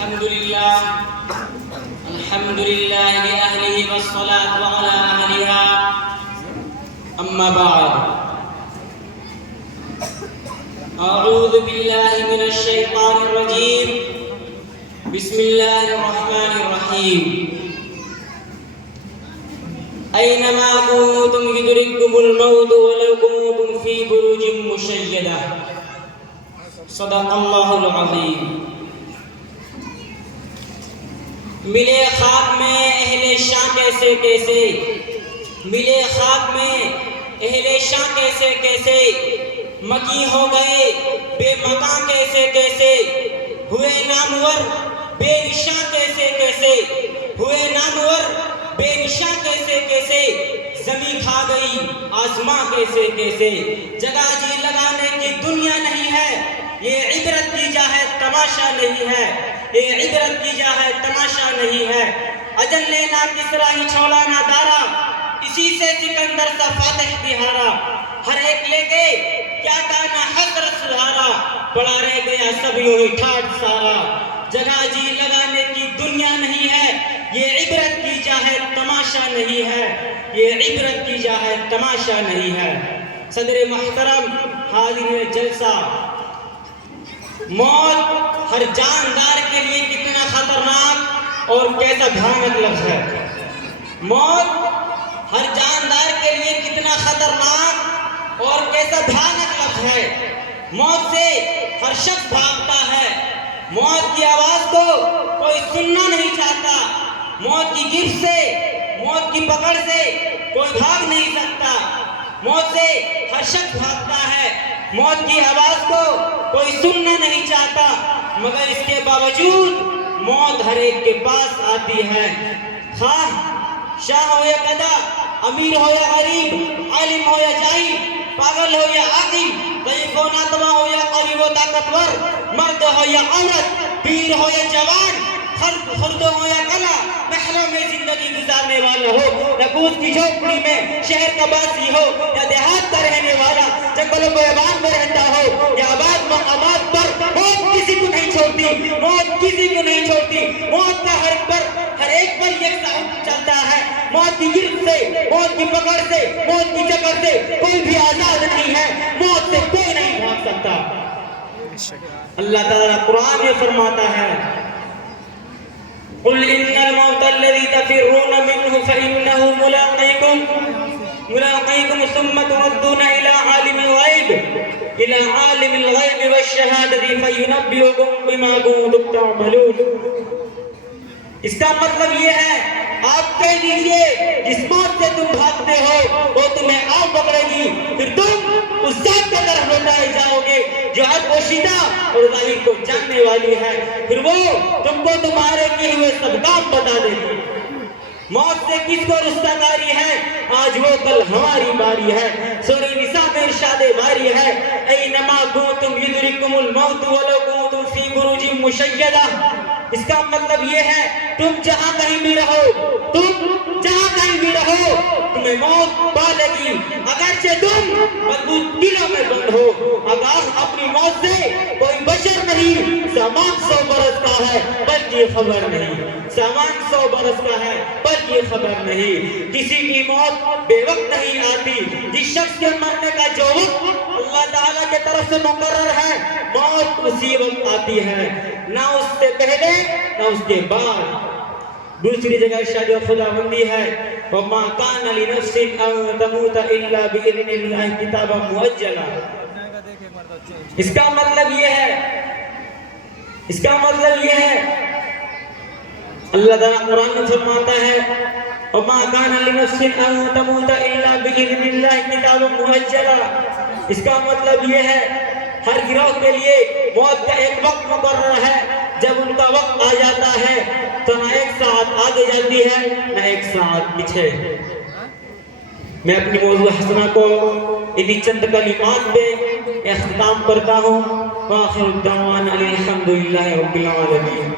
الحمد لله لأهله والصلاة وعلى أهلها أما بعد أعوذ بالله من الشيطان الرجيم بسم الله الرحمن الرحيم أينما كنتم يدرككم الموت ولو كنتم في بروج مشيدة صدق الله العظيم ملے خواب میں اہل شاہ کیسے کیسے ملے خواب میں اہل شاہ کیسے کیسے مکی ہو گئے بے مکان کیسے کیسے ہوئے نامور بے نشاں کیسے کیسے ہوئے نامور بے نشاں کیسے کیسے زمین کھا گئی آسماں کیسے کیسے جگہ جی لگانے کی دنیا نہیں ہے یہ عبرت کی جا ہے تماشا نہیں ہے یہ عبرت کی جا ہے تماشا نہیں ہے اجل لینا کسرا ہی چھوڑانا دارا اسی سے سکندر سا فاتح بہارا ہر ایک لے کے کیا کہنا حضرت سدھارا پڑا رہ گیا سب یوں ہی ٹھاٹ سارا جگہ جی لگانے کی دنیا نہیں ہے یہ عبرت کی جا ہے تماشا نہیں ہے یہ عبرت کی جا ہے تماشا نہیں ہے صدر محترم حاضرین جلسہ موت ہر جاندار کے لیے کتنا خطرناک اور کیسا بھیانک لفظ ہے موت ہر جاندار کے لیے کتنا خطرناک اور کیسا بھیانک لفظ ہے موت سے ہر شخص بھاگتا ہے موت کی آواز کو کوئی سننا نہیں چاہتا موت کی گرفت سے موت کی پکڑ سے کوئی بھاگ نہیں سکتا موت سے ہر شخص بھاگتا ہے موت کی آواز کو کوئی سننا نہیں چاہتا مگر اس کے باوجود موت ہر ایک کے پاس آتی ہے خواہ شاہ ہو یا گدا امیر ہو یا غریب عالم ہو یا جاہل پاگل ہو یا عاقل ضعیف و ناتواں ہو یا قوی و طاقتور مرد ہو یا عورت پیر ہو یا جوان خرد ہو یا کلا محلوں میں زندگی گزارنے والا ہو نکوز کی جھوپڑی میں شہر کا باسی ہو یا دیہات کا رہنے والا جنگل و بیابان میں رہتا ہو یا آباد مقامات پر موت کسی کو نہیں چھوڑتی موت کسی کو نہیں چھوڑتی موت کا ہر ایک پر یہ چلتا ہے موت کی گرفت سے موت کی پکڑ سے موت کی چکر سے کوئی بھی آزاد نہیں ہے موت سے کوئی نہیں بھاگ سکتا اللہ تعالیٰ قرآن میں فرماتا ہے قل ان الموت الذي تفرون منه فانه ملاقيكم ثم تردون الى عالم الغيب والشهاده فينبئكم بما كنتم تعملون اس کا مطلب یہ ہے آپ کہہ دیجئے جس موت سے تم بھاگتے ہو وہ تمہیں آ پکڑے گی پھر تم اس ذات کی طرف لوٹائے جاؤ گے جو ہر پوشیدہ اور ظاہر کو جاننے والی ہے پھر وہ تم کو تمہارے کیے ہوئے سب کام بتا دے گی موت سے کس کو رستگاری ہے آج وہ کل ہماری باری ہے سورہ نساء میں ارشاد باری ہے اینما کنتم یدرککم الموت ولو کنتم فی بروج مشیدہ اس کا مطلب یہ ہے تم جہاں کہیں بھی رہو تمہیں موت پالے گی اگرچہ تم مضبوط قلعوں میں بند ہو اگر اپنی موت سے کوئی بشر نہیں سامان 100 برس کا ہے پر یہ خبر نہیں سامان 100 برس کا ہے پر یہ خبر نہیں کسی کی موت بے وقت نہیں آتی جس شخص کے مرنے کا جو وقت اللہ تعالیٰ کے طرف سے مقرر ہے موت اسی وقت آتی ہے نہ اس سے پہلے نہ اس کے بعد دوسری جگہ ارشاد خداوندی ہے وَمَا كَانَ لِنَفْسٍ أَن تَمُوتَ إِلَّا بِإِذْنِ اللَّهِ كِتَابًا مُؤَجَّلًا اس کا مطلب یہ ہے اللہ تعالیٰ قرآن میں فرماتا ہے وَمَا كَانَ لِنَفْسٍ أَن تَمُوتَ إِلَّا بِإِذْنِ اللَّهِ كِتَابًا مُؤَجَّلًا اس کا مطلب یہ ہے ہر گروہ کے لیے موت کا ایک وقت مقرر ہے جب ان کا وقت آ جاتا ہے تو نہ ایک ساعت آگے جاتی ہے نہ ایک ساعت پیچھے میں اپنی موضوع حسنہ کو انہی چند کلمات پہ اختتام کرتا ہوں وآخر الدعوانا الحمدللہ رب العالمین